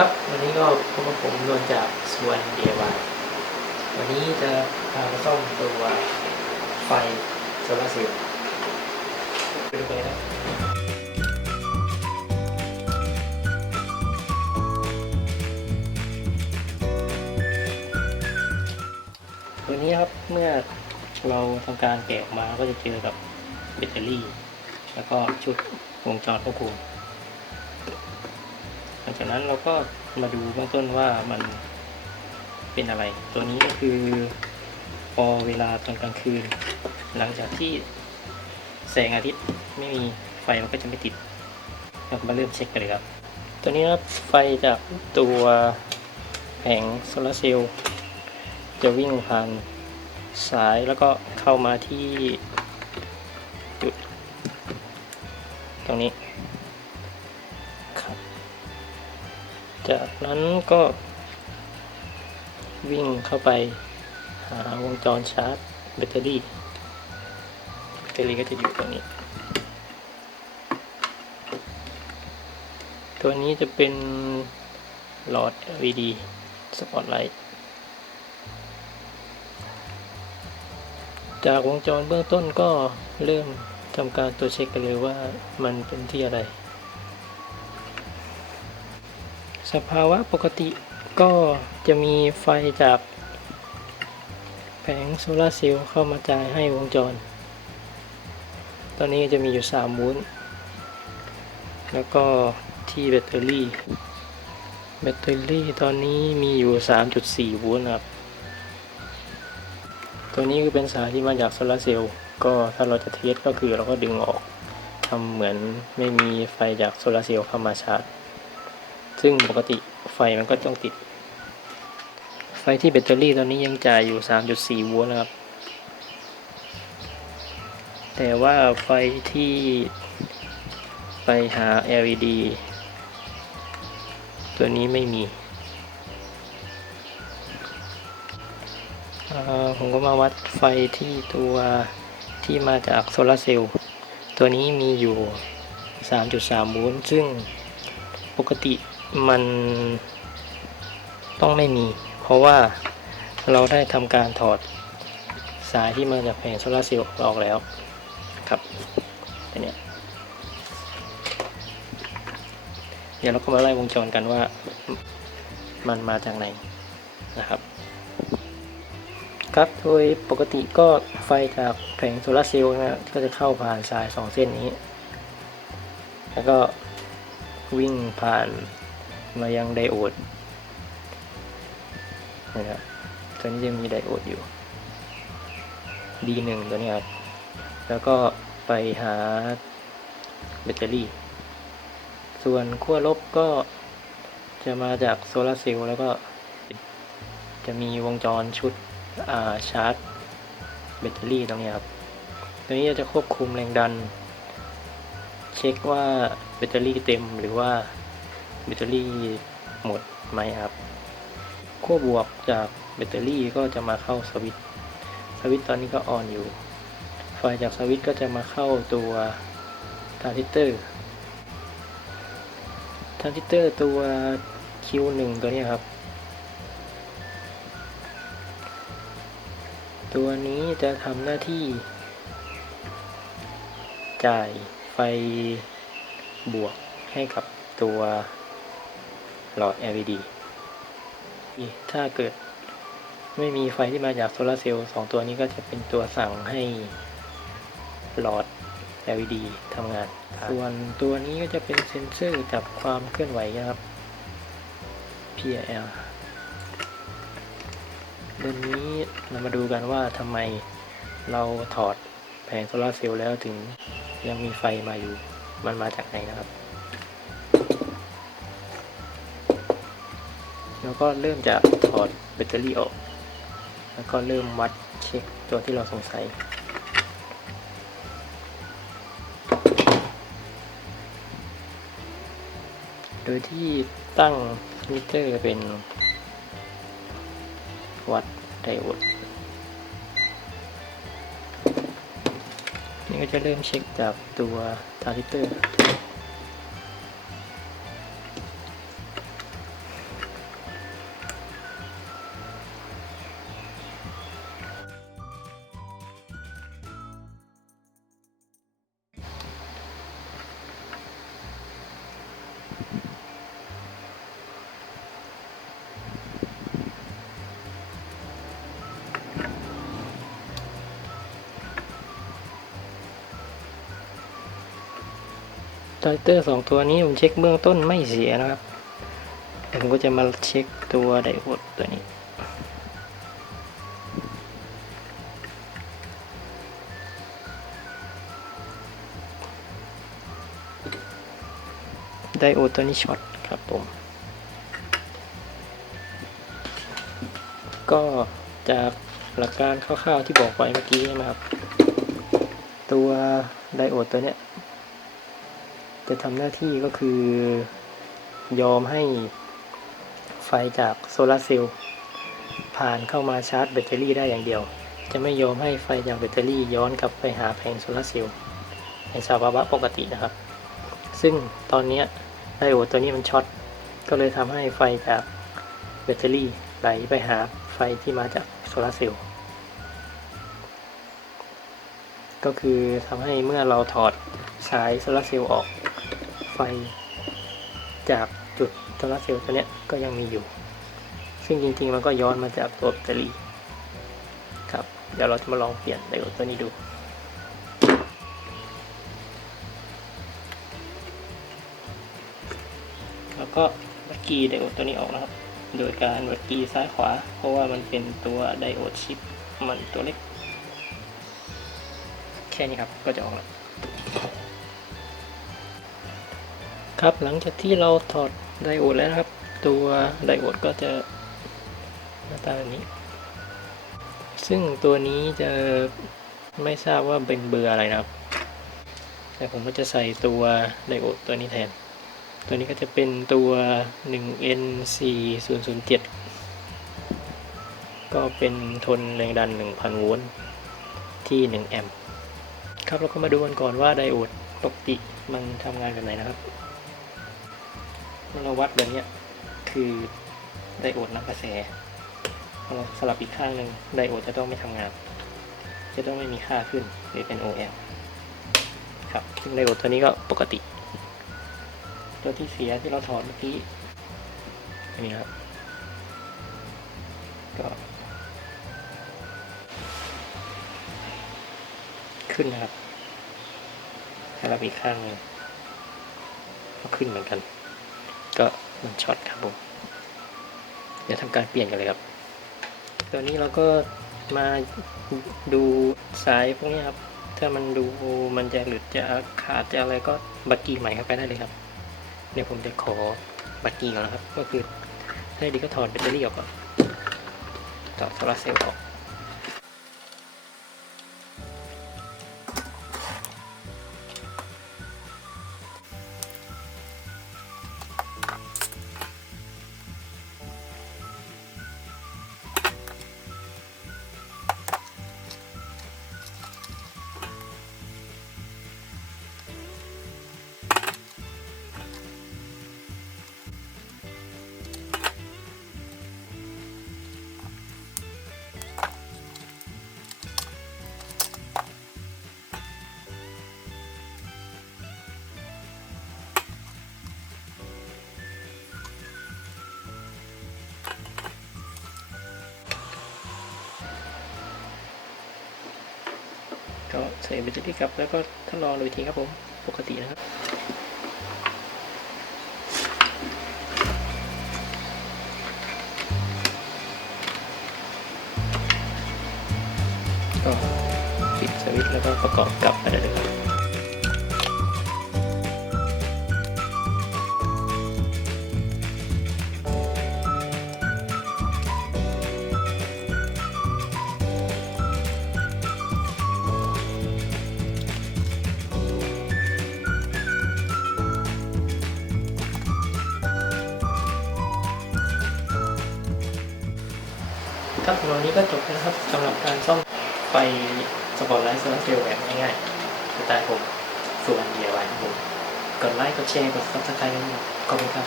ครับ วันนี้ก็พบกับผมนวลจากสวนเดียวายวันนี้จะพามาซ่อมตัวไฟโซลาร์เซลล์ไปดูกันนะตัวนี้ครับเมื่อเราทำการแกะออกมาก็จะเจอกับแบตเตอรี่ แล้วก็ชุดวงจรควบคุม งจากนั้นเราก็มาดูเบื้องต้นว่ามันเป็นอะไร ตัวนี้ก็คือพอเวลาตอนกลางคืน หลังจากที่แสงอาทิตย์ไม่มีไฟมันก็จะไม่ติดเรามาเริ่มเช็คกันเลยครับ ตัวนี้ครับไฟจากตัวแผงโซลาร์เซลล์จะวิ่งผ่านสายแล้วก็เข้ามาที่จุด ตรงนี้ จากนั้นก็ วิ่งเข้าไปหาวงจรชาร์จแบตเตอรี่ แบตเตอรี่ก็จะอยู่ตรงนี้ ตัวนี้จะเป็นหลอด LED สปอตไลท์จากวงจรเบื้องต้นก็เริ่มทำการตรวเช็คกันเลยว่ามันเป็นที่อะไร สภาวะปกติก็จะมีไฟจากแผงโซลาเซลล์เข้ามาจ่ายให้วงจร ตอนนี้จะมีอยู่ 3วลต์แล้วก็ที่แบตเตอรี่ แบตเตอรี่ตอนนี้มีอยู่ 3.4วลต์ครับ ตัวนี้คือเป็นสายที่มาจากโซลาเซลล์ ก็ถ้าเราจะเทสก็คือเราก็ดึงออกทำเหมือนไม่มีไฟจากโซลาเซลล์เข้ามาชาร์จ ซึ่งปกติไฟมันก็ต้องติด ไฟที่แบตเตอรี่ตอนนี้ยังจ่ายอยู่ 3.4 โวลต์นะครับ แต่ว่าไฟที่ไปหา LED ตัวนี้ไม่มี ผมก็มาวัดไฟที่ตัวที่มาจากโซลาร์เซลล์ตัวนี้มีอยู่ 3.3 โวลต์ซึ่งปกติ มันต้องไม่มี เพราะว่าเราได้ทำการถอดสายที่มาจากแผงโซลาร์เซลล์ออกแล้วครับอันเนี้ยเดี๋ยวเราก็มาไล่วงจรกันว่ามันมาจากไหนนะครับ ครับโดยปกติก็ไฟจากแผงโซลาร์เซลล์นะก็จะเข้าผ่านสาย 2 เส้นนี้ แล้วก็วิ่งผ่าน มายังไดโอดนะครับตัวนี้จะมีไดโอดอยู่ D1 ตัวนี้ครับแล้วก็ไปหาแบตเตอรี่ ส่วนขั้วลบก็จะมาจากโซลาร์เซลล์แล้วก็จะมีวงจรชุดาชาร์จแบตเตอรี่ตรงนี้ครับตัวนี้จะควบคุมแรงดัน เช็คว่าแบตเตอรี่เต็มหรือว่า แบตเตอรี่หมดไหมครับขั้วบวกจากแบตเตอรี่ก็จะมาเข้าสวิตสวิตตอนนี้ก็ออนอยู่ ไฟจากสวิตก็จะมาเข้าตัวทรานซิสเตอร์ทรานซิสเตอร์ตัว Q1 ตัวนี้ครับ ตัวนี้จะทำหน้าที่ จ่ายไฟบวกให้กับตัว หลอด LED ถ้าเกิดไม่มีไฟที่มาจากโซลาร์เซลล์สองตัวนี้ก็จะเป็นตัวสั่งให้หลอด LED ทำงาน ส่วนตัวนี้ก็จะเป็นเซ็นเซอร์จับความเคลื่อนไหวนะครับ PIL เรื่องนี้เรามาดูกันว่าทำไมเราถอดแผงโซลาร์เซลล์แล้วถึงยังมีไฟมาอยู่ มันมาจากไหนนะครับ แล้วก็เริ่มจากถอดแบตเตอรี่ออก แล้วก็เริ่มวัดเช็คตัวที่เราสงสัย โดยที่ตั้งมิเตอร์เป็น วัดไดโอด นี่ก็จะเริ่มเช็คจากตัวทรานซิเตอร์ ไดเตอร์สองตัวนี้ผมเช็คเบื้องต้นไม่เสียนะครับผมก็จะมาเช็คตัวไดโอดตัวนี้ไดโอดตัวนี้ช็อตครับผม ก็จากหลักการคร่าวๆที่บอกไปเมื่อกี้ใช่ไหมครับ ตัวไดโอดตัวเนี้ย จะทำหน้าที่ก็คือยอมให้ไฟจากโซลาร์เซลล์ผ่านเข้ามาชาร์จแบตเตอรี่ได้อย่างเดียว จะไม่ยอมให้ไฟจากแบตเตอรี่ย้อนกลับไปหาแผงโซลาร์เซลล์ในสภาวะปกตินะครับ ซึ่งตอนนี้ไดโอดตัวนี้มันช็อต ก็เลยทำให้ไฟจากแบตเตอรี่ไหลไปหาไฟที่มาจากโซลาร์เซลล์ก็คือทำให้เมื่อเราถอดสายโซลาร์เซลล์ออก ไฟจากจุดโซลาร์เซลล์ตัวนี้ก็ยังมีอยู่ ซึ่งจริงๆมันก็ย้อนมาจากตัวแบตเตอรี่ครับเดี๋ยวเราจะมาลองเปลี่ยนไดโอดตัวนี้ดูแล้วก็วัดกีไดโอดตัวนี้ออกนะครับ โดยการวัดกีซ้ายขวา เพราะว่ามันเป็นตัวไดโอดชิปมันตัวเล็ก แค่นี้ครับก็จะออกแล้ว ครับหลังจากที่เราถอดไดโอดแล้วครับ ตัวไดโอดก็จะหน้าตาแบบนี้ ซึ่งตัวนี้จะไม่ทราบว่าเป็นเบอร์อะไรนะครับ แต่ผมก็จะใส่ตัวไดโอดตัวนี้แทน ตัวนี้ก็จะเป็นตัว 1N4007 ก็เป็นทนแรงดัน 1,000 โวลต์ที่ 1 แอมป์ครับเราก็มาดูกันก่อนว่าไดโอดปกติมันทำงานแบบไหนนะครับ เมื่อเราวัดแบบนี้คือไดโอดนำกระแสเราสลับอีกข้างหนึ่งไดโอดจะต้องไม่ทำงาน จะต้องไม่มีค่าขึ้นหรือเป็น OL ครับซึ่งไดโอดตัวนี้ก็ปกติ ตัวที่เสียที่เราถอดเมื่อกี้อันนี้ครับก็ขึ้นนะครับสลับอีกข้างหนึ่งก็ขึ้นเหมือนกัน ก็มันช็อตครับผม เดี๋ยวทำการเปลี่ยนกันเลยครับ ตัวนี้เราก็มาดูสายพวกนี้ครับ ถ้ามันดูมันจะหลุดจะขาดจะอะไรก็บักกี้ใหม่เข้าไปได้เลยครับ เดี๋ยวผมจะขอบักกี้ก่อนนะครับ ก็คือให้ดีก็ถอดแบตเตอรี่ออกก่อนต่อโซลาร์เซลล์ออก ก็ใส่แบตเตอรี่กลับแล้วก็ทดลองดูทีครับผม ปกตินะครับก็ปิดสวิตช์แล้วก็ประกอบกลับไปได้เลยครับ ครับวันนี้ก็จบแล้วนะครับสำหรับการซ่อมไฟสปอตไลท์โซลาร์เซลล์แบบง่ายๆสไตล์ผมส่วน DIY ครับผมกดไลค์กดแชร์กด subscribe ขอบคุณครับ